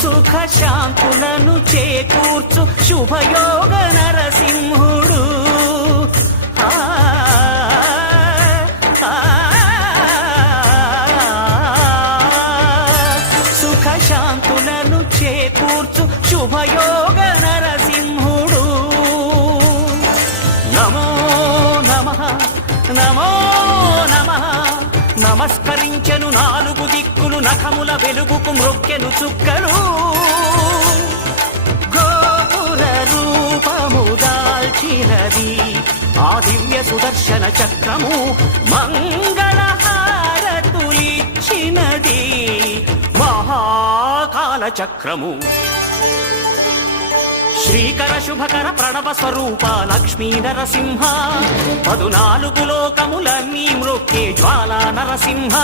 సుఖ శాంతులను చేకూర్చు శుభయోగ నరసింహుడు. సుఖ శాంతులను చేకూర్చు శుభయోగ నరసింహుడు. నమో నమః నమో నమః. నమస్కరించెను నాలుగు దిక్కులు, నఖముల వెలుగుకు మ్రొక్కెను చుక్కలు. గోపుర రూపము దాల్చినది ఆ దివ్య సుదర్శన చక్రము, మంగళహారతులిచ్చినది మహాకాల చక్రము. శ్రీకర శుభకర ప్రణవ స్వరూప లక్ష్మీ నరసింహ, 14 లోకములన్నీ మ్రొక్కే జ్వాలా నరసింహ.